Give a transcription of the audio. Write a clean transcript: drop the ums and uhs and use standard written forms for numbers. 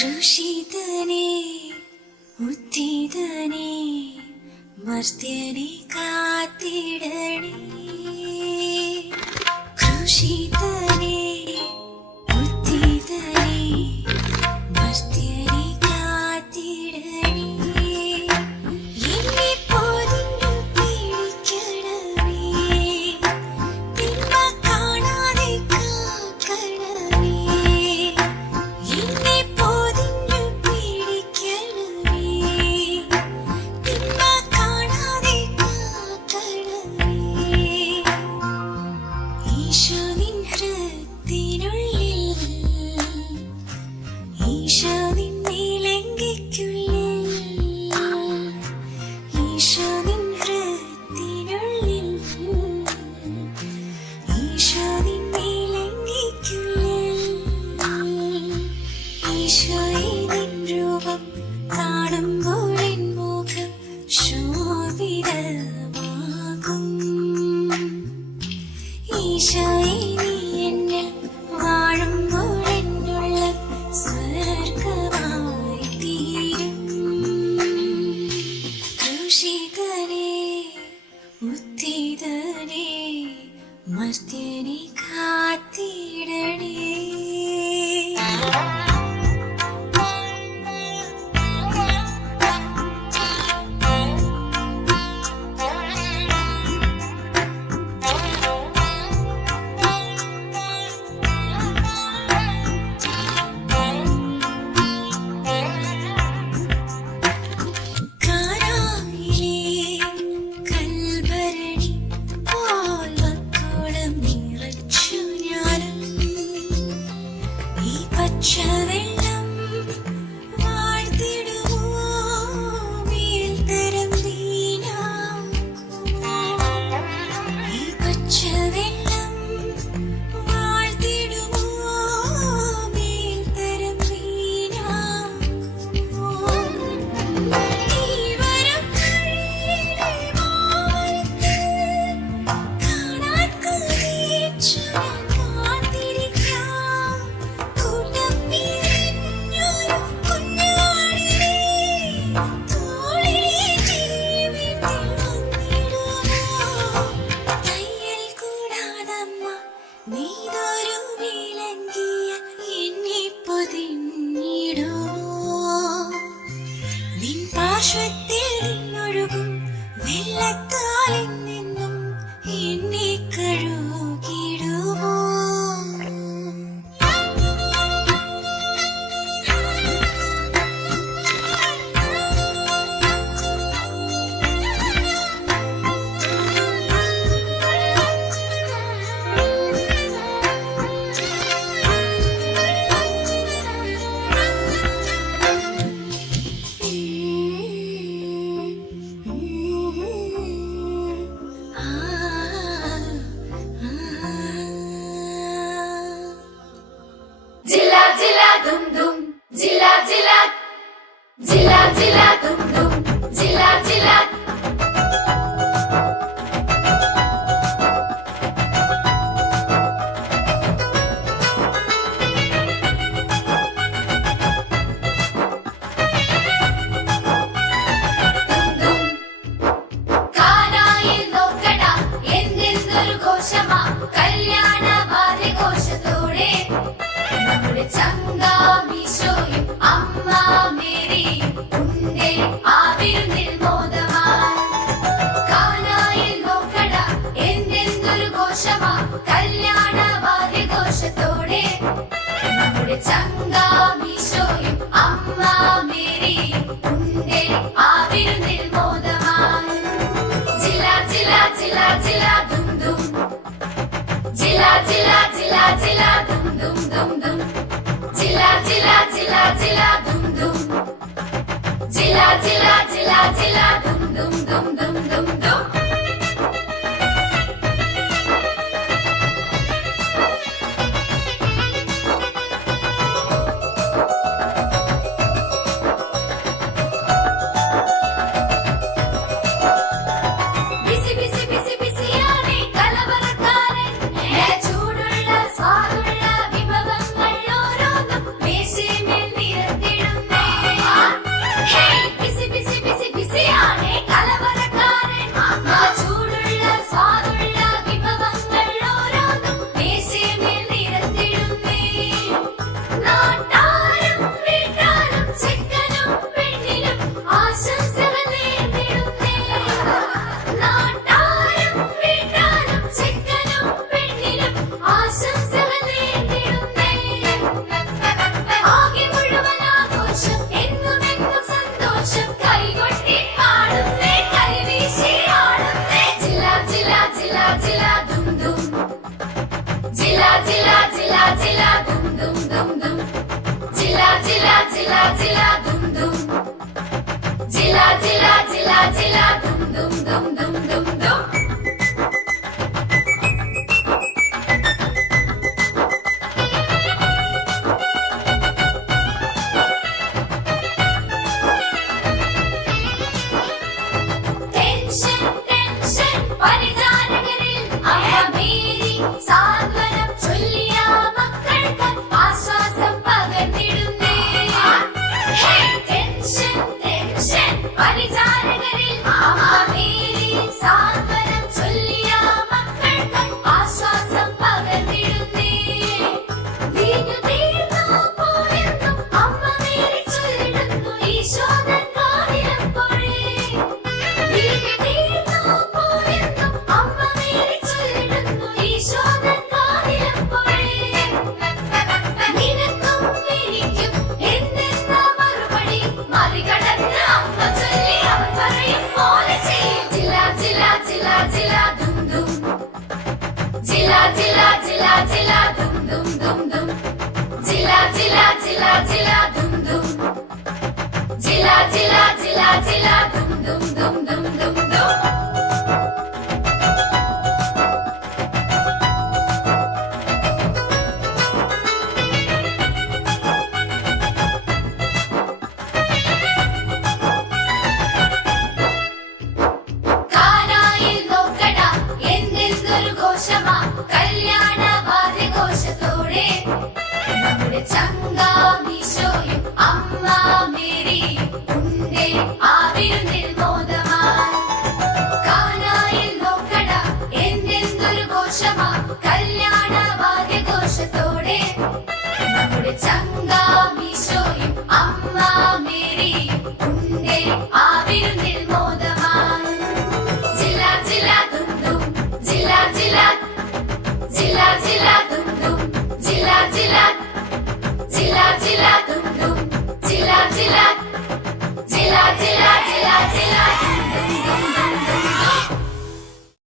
കൃഷിതനേ ഉദ്ധിതനേ മർത്യനെ കാത്തിടണേ. കൃഷിതനേ ഉദ്ധിതനേ മർത്യനെ കാത്തിടണേ. എന്നെ പൊതിഞ്ഞു പിടിക്കണമേ, തിന്മ കാണാതെ കാക്കണമേ. എന്നെ പൊതിഞ്ഞു പിടിക്കണമേ, തിന്മ കാണാതെ കാക്കണമേ. ഈശോ നിൻ ഹൃത്തിനുള്ളിൽ, ഈശോ നിൻ നീലങ്കിക്കുള്ളിൽ, ഈശോ നിൻ ഹൃത്തിനുള്ളിൽ, ഈശോ നിൻ നീലങ്കിക്കുള്ളിൽ. ഈശോയെ നിൻ രൂപം കാണുമ്പോൾ എൻ മുഖം ശോഭിതമാകും. ഈശോയെ നീ എന്നിൽ വാഴുമ്പോൾ എന്നുള്ളിൽ സ്വർഗമായി തീരും. കൃഷിതനേ ഉദ്ധിതനേ മർത്യനെ കാത്തിടണേ. കാരായിലെ കൽഭരണി പോൽ വക്കോളം നിറച്ചു ഞാനും. ഈ പച്ചവെള്ളം വാഴ്ത്തിടുമോ, മേൽത്തരം വീണാക്കുമോ. ഈ പച്ചവെള്ളം വാഴ്ത്തിടുമോ, മേൽത്തരം വീണാക്കുമോ. ഈ വരം കഴിയിലെ മാമരത്ത് കാണാൻ കൊതിച്ചു ഞാൻ കാത്തിരിക്കാം. കൂട്ടം പിരിഞ്ഞൊരു കുഞ്ഞാടിനെ തോളിലേറ്റി വീട്ടിൽ വന്നിടുമോ. തയ്യൽ കൂടാതമ്മ നീതൊരു മേലങ്കിയ എന്നെ പൊതിഞ്ഞിടുമോ. നിൻ പാർശ്വത്തിൽ നിന്നൊഴുകും വെള്ളത്താലിൽ നിന്നും എന്നെ കഴുകിടുമോ. Zilla zilla dum dum, zilla zilla, zilla zilla dum dum, zilla zilla. കാനായിൽ നോക്കട എന്തെന്നൊരു ഘോഷമാ, കല്യാണ വാദ്യഘോഷത്തോടെ നമ്മുടെ ചങ്കാമീശോയും അമ്മ മേരിയും ഉണ്ടേ ആ വിരുന്നിൽ മോദമായി. കാനായിൽ നോക്കട എന്തെന്നൊരു ഘോഷമാ, കല്യാണ വാദ്യഘോഷത്തോടെ നമ്മുടെ ചങ്കാമീശോയും അമ്മ മേരിയും ഉണ്ടേ ആ വിരുന്നിൽ മോദമായി. ജില ജില ജില ജില ദും ദും, ജില ജില ജില ജില ദും ദും ദും ദും, ജില ജില ജില ജില ദും ദും, ജില ജില ജില ജില ദും ദും ദും ദും ദും ദും. ബിസി ബിസി ബിസി ബിസിയാണ് കലവറക്കാരൻ, ചൂടുള്ള സ്വാദുള്ള വിഭവങ്ങൾ ഓരോന്നും മേശമേൽ നിരത്തി ജില്ല ജില്ല ജില്ല ദും ദും ജില്ല ജില്ല ജില്ല ജില്ല ദും ദും ദും ദും ദും ദും ടെൻഷൻ ടെൻഷൻ പരിചാരകരിൽ അമ്മ മേരി സാന്ത്വനം ചൊല്ലിയ മക്കൾക്ക് ആശ്വാസം പകർന്നിടുന്നേ. ടെൻഷൻ ടെൻഷൻ പരിചാരകരിൽ അമ്മ മേരി സാന്ത്വനം ചൊല്ലിയ മക്കൾക്ക് ആശ്വാസം പകർന്നിടുന്നേ. വീഞ്ഞു തീർന്നു പോയെന്നും അമ്മ മേരി ചൊല്ലിടുന്നു ഈശോദൻ കാതിലപ്പോഴേ. വീഞ്ഞു തീർന്നു പോയെന്നും അമ്മ മേരി ചൊല്ലിടുന്നു ഈശോദൻ കാതിലപ്പോഴേ. നിനക്കും എനിക്കും എന്തെന്ന മറുപടി മറികടന്ന് അമ്മ ചൊല്ലി അവൻ പറയും പോലെ ചെയ്യും. ജില്ല ജില്ല ജില്ല ജില്ല ദും ദും ജില്ല ജില്ല ജില്ല ജില്ല ദും ദും ദും ദും ജില്ല ജില്ല ജില്ല ജില്ല ദും ദും ജില്ല ജില്ല ജില്ല ജില്ല ദും ദും ദും ദും ദും ദും കാനായിൽ നോക്കട എന്തെന്തൊരു ഘോഷമാ കല്യാണ വാദ്യഘോഷത്തോടെ നമ്മുടെ ചങ്കാമീശോയും അമ്മ മേരി ഉണ്ടേ ആ വിരുന്നിൽ മോദമായി. കാനായിൽ നോക്കട എന്തെന്തൊരു ഘോഷമാ കല്യാണ വാദ്യഘോഷത്തോടെ നമ്മുടെ ചങ്കാമീശോയും അമ്മ മേരി ഉണ്ടേ ആ വിരുന്നിൽ മോദമായി. ജില്ല ജില്ല ദും ദും ജില്ല ജില്ല ജില്ല ജില്ല ദും ദും ജില്ല ജില്ല ജില്ല ജില്ല